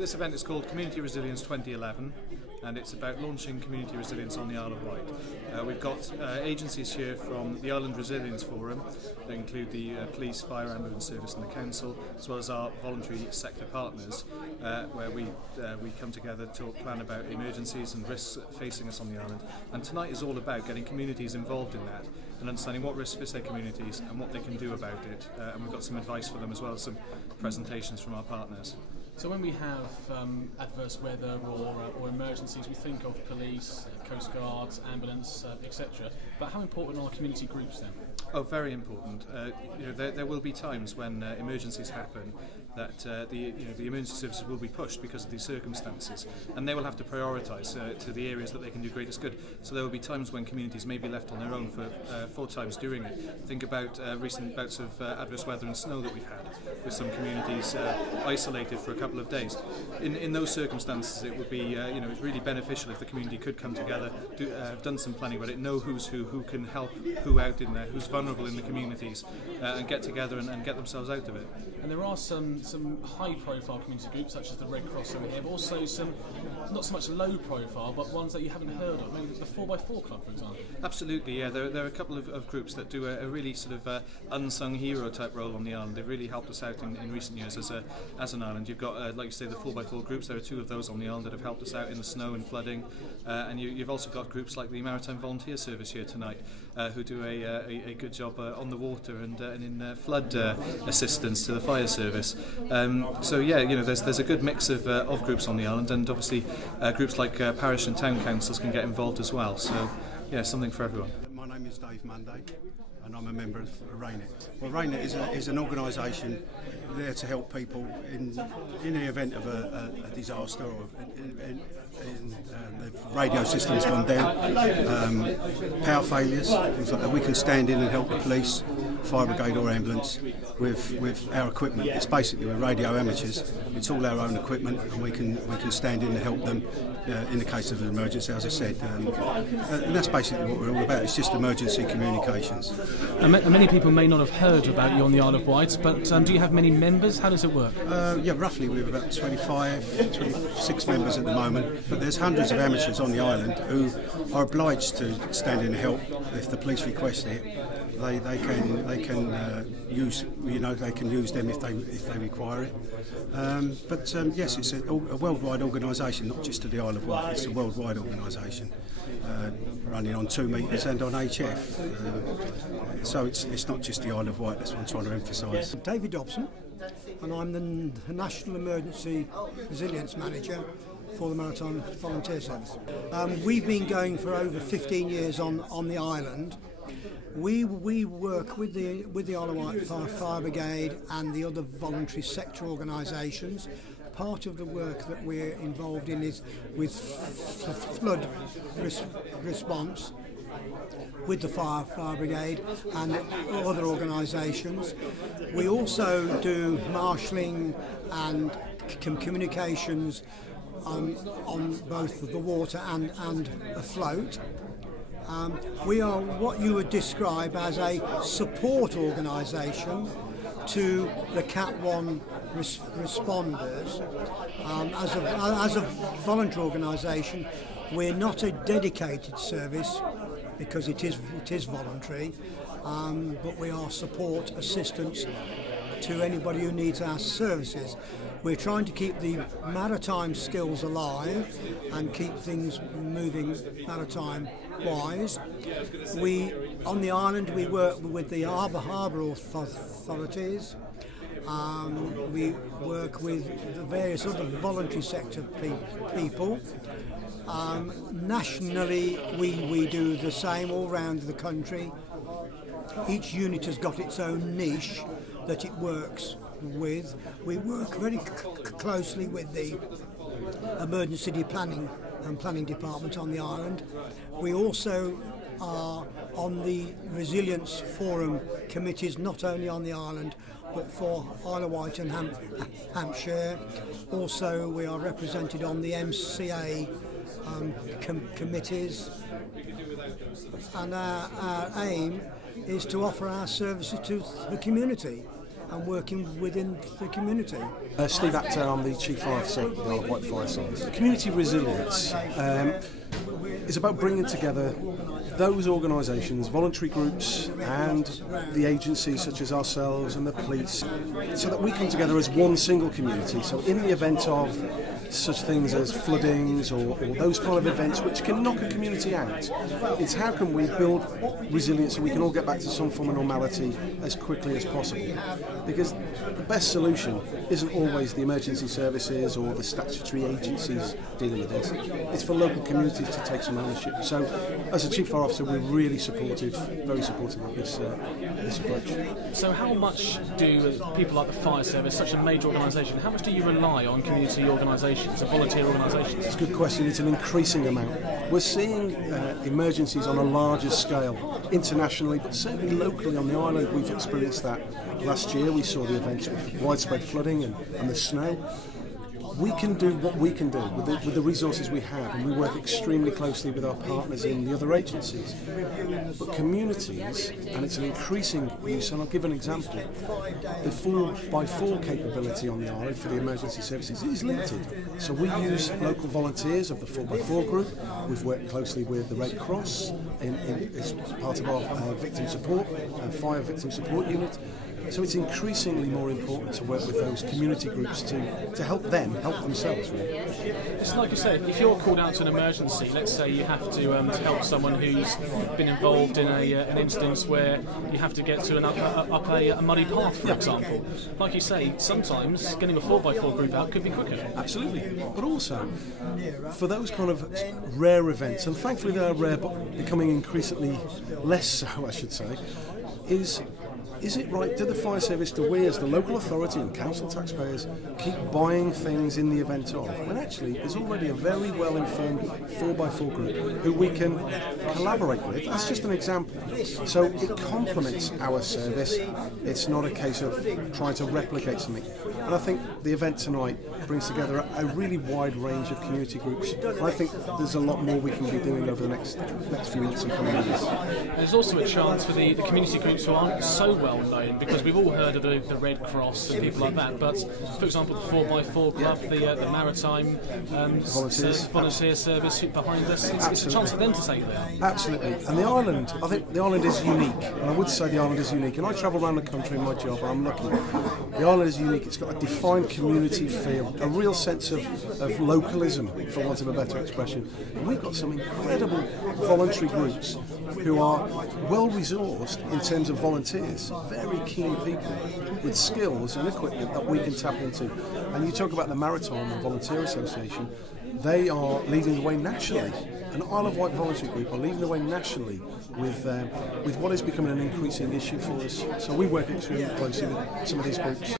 this event is called Community Resilience 2011, and it's about launching community resilience on the Isle of Wight. We've got agencies here from the Island Resilience Forum that include the police, fire, ambulance service and the council, as well as our voluntary sector partners, where we come together to plan about emergencies and risks facing us on the island. And tonight is all about getting communities involved in that and understanding what risks face their communities and what they can do about it. And we've got some advice for them as well as some presentations from our partners. So when we have adverse weather or emergencies, we think of police, coast guards, ambulance, etc. But how important are community groups then? Oh, very important. There will be times when emergencies happen that the emergency services will be pushed because of these circumstances, and they will have to prioritise to the areas that they can do greatest good. So there will be times when communities may be left on their own for 4 times during it. Think about recent bouts of adverse weather and snow that we've had, with some communities isolated for a couple of days. In those circumstances, it would be it's really beneficial if the community could come together, have done some planning about it, know who's who can help who out in there, who's vulnerable in the communities, and get together and get themselves out of it. And there are some high-profile community groups such as the Red Cross over here, but also some not so much low-profile, but ones that you haven't heard of, maybe the 4x4 Club, for example. Absolutely, yeah. There are a couple of groups that do a really sort of unsung hero type role on the island. They've really helped us out in recent years as an island. You've got, like you say, the 4x4 groups. There are 2 of those on the island that have helped us out in the snow and flooding. And you've also got groups like the Maritime Volunteer Service here tonight, who do a good job on the water and in flood assistance to the fire service. So yeah, there's a good mix of groups on the island, and obviously groups like parish and town councils can get involved as well. So yeah, something for everyone. My name is Dave Monday, and I'm a member of RAINET. Well, RAINET is an organisation there to help people in the event of a disaster or the radio system's gone down, power failures, things like that. We can stand in and help the police, fire brigade or ambulance with our equipment. It's basically, we're radio amateurs. It's all our own equipment, and we can stand in and help them in the case of an emergency, as I said. And that's basically what we're all about. It's just emergency communications. And many people may not have heard about you on the Isle of Wight, but do you have many members? How does it work? Yeah, roughly we have about 26 members at the moment, but there's hundreds of amateurs on the island who are obliged to stand in and help if the police request it. They can use them if they require it. But yes, it's a worldwide organisation, not just to the Isle of Wight. It's a worldwide organisation, running on 2 metres and on HF. So it's not just the Isle of Wight. That's what I'm trying to emphasise. David Dobson, and I'm the National Emergency Resilience Manager for the Maritime Volunteer Service. We've been going for over 15 years on the island. We work with the Isle of Wight Fire Brigade and the other voluntary sector organisations. Part of the work that we're involved in is with flood response with the fire brigade and other organisations. We also do marshalling and communications on both the water and afloat. We are what you would describe as a support organisation to the Cat 1 responders. As a voluntary organisation, we're not a dedicated service because it is voluntary, but we are support assistance to anybody who needs our services. We're trying to keep the maritime skills alive and keep things moving maritime-wise. On the island, we work with the harbour authorities. We work with the various other voluntary sector people. Nationally, we do the same all around the country. Each unit has got its own niche that it works with. We work very closely with the emergency planning department on the island. We also are on the resilience forum committees, not only on the island but for Isle of Wight and Hampshire. Also, we are represented on the MCA committees, and our aim is to offer our services to the community. and working within the community. Steve Apter, I'm the Chief Fire Officer at the Isle of Wight Fire Service. Community resilience is about bringing together those organisations, voluntary groups and the agencies such as ourselves and the police, so that we come together as one single community. So in the event of such things as floodings or those kind of events which can knock a community out, it's how can we build resilience so we can all get back to some form of normality as quickly as possible. Because the best solution isn't always the emergency services or the statutory agencies dealing with this. It's for local communities to take some ownership. So as a Chief Fire Officer, we're really supportive, very supportive of this approach. So how much do people like the fire service, such a major organisation, how much do you rely on community organisations and volunteer organisations? It's a good question. It's an increasing amount. We're seeing emergencies on a larger scale, internationally, but certainly locally on the island. We've experienced that. Last year we saw the events with widespread flooding and the snow. We can do what we can do with the resources we have, and we work extremely closely with our partners in the other agencies. But communities, and it's an increasing use, and I'll give an example, the 4x4 capability on the island for the emergency services is limited. So we use local volunteers of the 4x4 group. We've worked closely with the Red Cross as part of our victim support, fire victim support unit. So it's increasingly more important to work with those community groups to help them help themselves, really. It's like you say, if you're called out to an emergency, let's say you have to help someone who's been involved in an instance where you have to get to up a muddy path, for example. Like you say, sometimes getting a 4x4 group out could be quicker. Absolutely. But also, for those kind of rare events, and thankfully they are rare but becoming increasingly less so, I should say, is it right, do the fire service, do we as the local authority and council taxpayers keep buying things in the event of, when actually there's already a very well informed 4x4 group who we can collaborate with? That's just an example. So it complements our service. It's not a case of trying to replicate something. And I think the event tonight brings together a really wide range of community groups. And I think there's a lot more we can be doing over the next few months and coming years. There's also a chance for the community groups who aren't so well known, because we've all heard of the Red Cross and people like that, but for example the 4x4 Club, the Maritime volunteer service behind us, it's a chance for them to take there. Absolutely. And the island, I think the island is unique, and I would say the island is unique, and I travel around the country in my job and I'm lucky. The island is unique. It's got a defined community feel, a real sense of localism, for want of a better expression. And we've got some incredible voluntary groups who are well resourced in terms of volunteers, very keen people with skills and equipment that we can tap into. And you talk about the Maritime and Volunteer Association, they are leading the way nationally. An Isle of Wight voluntary group are leading the way nationally with what is becoming an increasing issue for us. So we work extremely closely with some of these groups.